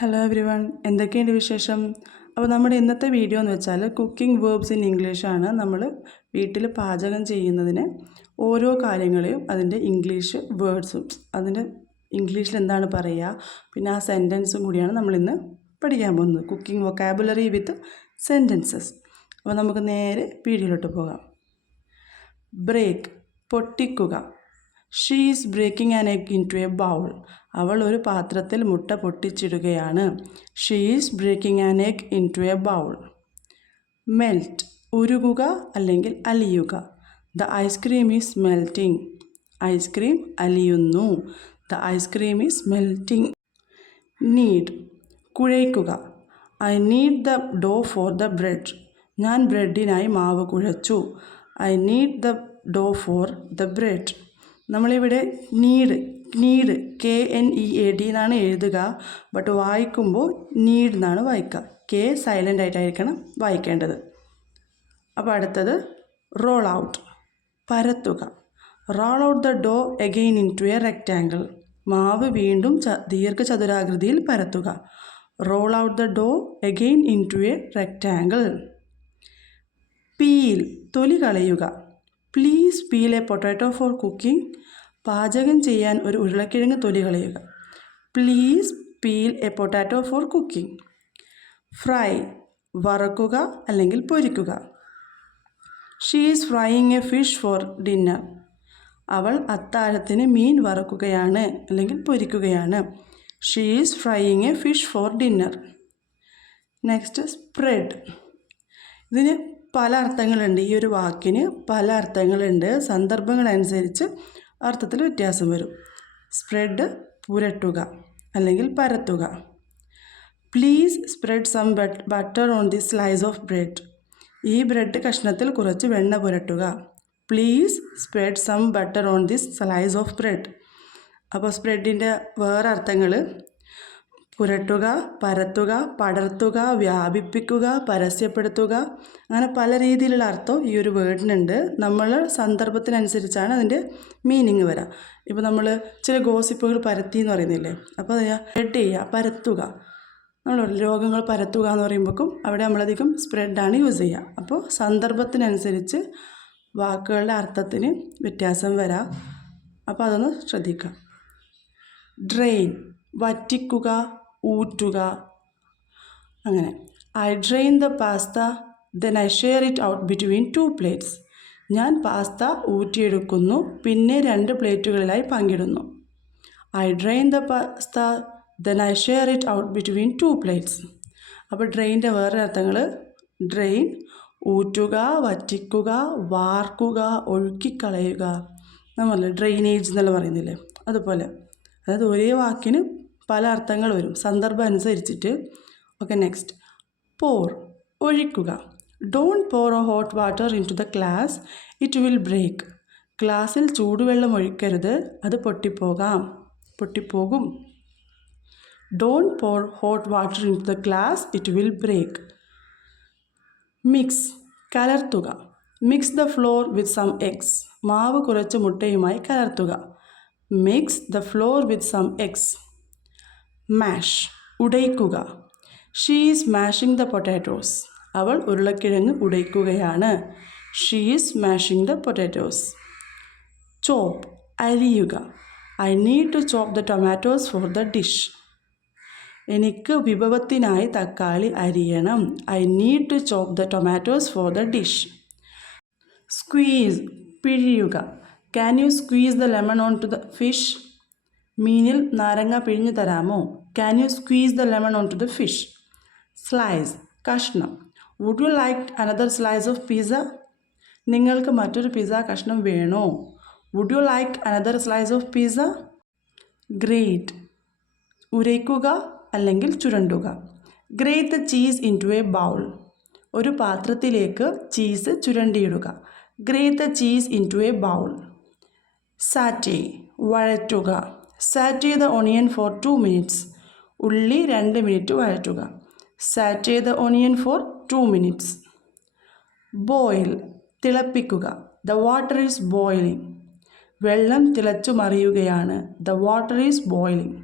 Hello every one, എന്തൊക്കെയുണ്ട് വിശേഷം? അപ്പോൾ നമ്മുടെ ഇന്നത്തെ വീഡിയോ എന്ന് വെച്ചാൽ കുക്കിംഗ് വേർബ്സ് ഇൻ ഇംഗ്ലീഷാണ്. നമ്മൾ വീട്ടിൽ പാചകം ചെയ്യുന്നതിന് ഓരോ കാര്യങ്ങളെയും അതിൻ്റെ ഇംഗ്ലീഷ് വേർഡ്സും അതിൻ്റെ ഇംഗ്ലീഷിൽ എന്താണ് പറയുക, പിന്നെ ആ സെൻറ്റൻസും കൂടിയാണ് നമ്മളിന്ന് പഠിക്കാൻ പോകുന്നത്. Cooking vocabulary with sentences. അപ്പോൾ നമുക്ക് നേരെ വീഡിയോയിലോട്ട് പോകാം. ബ്രേക്ക്, പൊട്ടിക്കുക. She is breaking an egg into a bowl. അവൾ ഒരു പാത്രത്തിൽ മുട്ട പൊട്ടിച്ചിടുകയാണ്. She is breaking an egg into a bowl. Melt, ഉരുകുക അല്ലെങ്കിൽ അലിയുക. The ice cream is melting. Ice cream അലിയുന്നു. The ice cream is melting. Knead, കുഴയ്ക്കുക. I knead the dough for the bread. ഞാൻ ബ്രെഡിനായി മാവ് കുഴച്ചു. I knead the dough for the bread. നമ്മളിവിടെ നീഡ് KNEAD എന്നാണ് എഴുതുക, ബട്ട് വായിക്കുമ്പോൾ നീഡ് എന്നാണ് വായിക്കുക. കെ സൈലൻ്റ് ആയിട്ടായിരിക്കണം വായിക്കേണ്ടത്. അപ്പോൾ അടുത്തത് റോൾ ഔട്ട്, പരത്തുക. Roll out the dough again into a rectangle. മാവ് വീണ്ടും ദീർഘചതുരാകൃതിയിൽ പരത്തുക. Roll out the dough again into a rectangle. Peel, തൊലി കളയുക. Please peel a potato for cooking. പാചകം ചെയ്യാൻ ഒരു ഉരുളക്കിഴങ്ങ് തൊലി കളയുക. Please peel a potato for cooking. Fry, വറക്കുക അല്ലെങ്കിൽ പൊരിക്കുക. She is frying a fish for dinner. അവൾ അത്താഴത്തിന് മീൻ വറക്കുകയാണ് അല്ലെങ്കിൽ പൊരിക്കുകയാണ്. She is frying a fish for dinner. Next spread. ഇതിന് പല അർത്ഥങ്ങളുണ്ട്. ഈ ഒരു വാക്കിന് പല അർത്ഥങ്ങളുണ്ട്. സന്ദർഭങ്ങളനുസരിച്ച് അർത്ഥത്തിൽ വ്യത്യാസം വരും. സ്പ്രെഡ്, പുരട്ടുക അല്ലെങ്കിൽ പരത്തുക. Please spread some butter on the slice of bread. ഈ ബ്രെഡ് കഷ്ണത്തിൽ കുറച്ച് വെണ്ണ പുരട്ടുക. Please spread some butter on the slice of bread. അപ്പോൾ സ്പ്രെഡിൻ്റെ വേറെ അർത്ഥങ്ങൾ പുരട്ടുക, പരത്തുക, പടർത്തുക, വ്യാപിപ്പിക്കുക, പരസ്യപ്പെടുത്തുക, അങ്ങനെ പല രീതിയിലുള്ള അർത്ഥം ഈ ഒരു വേർഡിനുണ്ട്. നമ്മൾ സന്ദർഭത്തിനനുസരിച്ചാണ് അതിൻ്റെ മീനിങ് വരിക. ഇപ്പോൾ നമ്മൾ ചില ഗോസിപ്പുകൾ പരത്തി എന്ന് പറയുന്നില്ലേ, അപ്പോൾ അത് സ്പ്രെഡ് ചെയ്യുക, പരത്തുക. നമ്മൾ രോഗങ്ങൾ പരത്തുക എന്ന് പറയുമ്പോഴേക്കും അവിടെ നമ്മളധികം സ്പ്രെഡാണ് യൂസ് ചെയ്യുക. അപ്പോൾ സന്ദർഭത്തിനനുസരിച്ച് വാക്കുകളുടെ അർത്ഥത്തിന് വ്യത്യാസം വരാം. അപ്പോൾ അതൊന്ന് ശ്രദ്ധിക്കുക. ഡ്രെയിൻ, വറ്റിക്കുക, ഊറ്റുക. അങ്ങനെ I drain the pasta then I share it out between 2 plates. ഞാൻ പാസ്ത ഊറ്റിയെടുക്കുന്നു, പിന്നെ 2 പ്ലേറ്റുകളിലായി പങ്കിടുന്നു. I drain the pasta then I share it out between 2 plates. അപ്പോൾ ഡ്രെയിൻ്റെ വേറെ അർത്ഥങ്ങൾ ഡ്രെയിൻ, ഊറ്റുക, വറ്റിക്കുക, വാർക്കുക, ഒഴുക്കിക്കളയുക. നമ്മൾ ഡ്രെയിനേജ് എന്നുള്ള പറയുന്നില്ലേ, അതുപോലെ. അതായത് ഒരേ വാക്കിന് പല അർത്ഥങ്ങൾ വരും സന്ദർഭം അനുസരിച്ചിട്ട്. ഓക്കെ, നെക്സ്റ്റ് പോർ, ഒഴിക്കുക. Don't pour a hot water into the glass, it will break. ഗ്ലാസ്സിൽ ചൂടുവെള്ളം ഒഴിക്കരുത്, അത് പൊട്ടിപ്പോകും. Don't pour hot water into the glass, it will break. Mix, കലർത്തുക. Mix the flour with some eggs. മാവ് കുറച്ച് മുട്ടയുമായി കലർത്തുക. Mix the flour with some eggs. Mash, ഉടയ്ക്കുക. She is mashing the potatoes. അവൾ ഉരുളക്കിഴങ്ങ് ഉടയ്ക്കുകയാണ്. She is mashing the potatoes. Chop, അരിയുക. I need to chop the tomatoes for the dish. എനിക്ക് വിഭവത്തിനായി തക്കാളി അരിയണം. I need to chop the tomatoes for the dish. Squeeze, പിഴിയുക. Can you squeeze the lemon onto the fish. മീനിൽ നാരങ്ങ പിഴിഞ്ഞു തരാമോ? Can you squeeze the lemon onto the fish. Slice, കഷ്ണം. Would you like another slice of pizza. നിങ്ങൾക്ക് മറ്റൊരു pizza കഷ്ണം വേണോ? Would you like another slice of pizza. Grate, ഉരയ്ക്കുക അല്ലെങ്കിൽ ചുരണ്ടുക. Grate the cheese into a bowl. ഒരു പാത്രത്തിലേക്ക് ചീസ് ചുരണ്ടിയിടുക. Grate the cheese into a bowl. Sauté, വഴറ്റുക. Sauté the onion for 2 minutes. ഉള്ളി 2 മിനിറ്റ് വഴറ്റുക. Sauté the onion for 2 minutes. Boil, തിളപ്പിക്കുക. The water is boiling. വെള്ളം തിളച്ചു മറിയുകയാണ്. The water is boiling.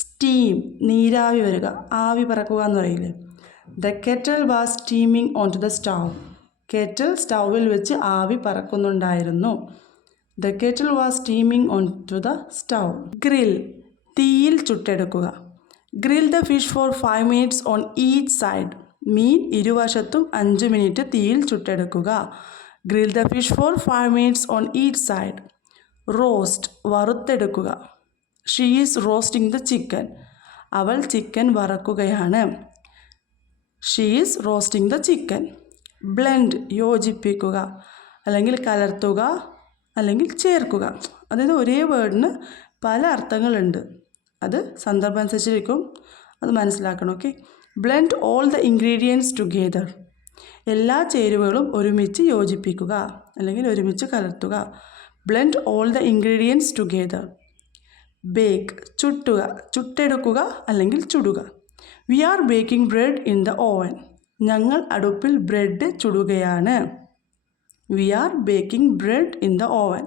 Steam നീരാവി വരിക, ആവി പറക്കുക എന്ന് പറയില്ലേ. The kettle was steaming onto the stove. Kettle സ്റ്റൗവിൽ വെച്ച് ആവി പറക്കുന്നുണ്ടായിരുന്നു. The kettle was steaming onto the stove. Grill തീയിൽ ചുട്ടെടുക്കുക. Grill the fish for 5 minutes on each side. മീൻ ഇരുവശത്തും 5 മിനിറ്റ് തീയിൽ ചുട്ടെടുക്കുക. Grill the fish for 5 minutes on each side. Roast വറുത്തെടുക്കുക. She is roasting the chicken. അവൾ chicken വറക്കുകയാണ്. She is roasting the chicken. Blend യോജിപ്പിക്കുക, അല്ലെങ്കിൽ കലർത്തുക, അല്ലെങ്കിൽ ചേർക്കുക. അതായത് ഒരേ വേർഡിന് പല അർത്ഥങ്ങളുണ്ട്. അത് സന്ദർഭം അനുസരിച്ചിരിക്കും, അത് മനസ്സിലാക്കണം. Okay. Blend all the ingredients together. എല്ലാ ചേരുവകളും ഒരുമിച്ച് യോജിപ്പിക്കുക, അല്ലെങ്കിൽ ഒരുമിച്ച് കലർത്തുക. Blend all the ingredients together. Bake ചുട്ടുക, ചുട്ടെടുക്കുക, അല്ലെങ്കിൽ ചുടുക. We are baking bread in the oven. ഞങ്ങൾ അടുപ്പിൽ ബ്രെഡ് ചുടുകയാണ്. We are baking bread in the oven.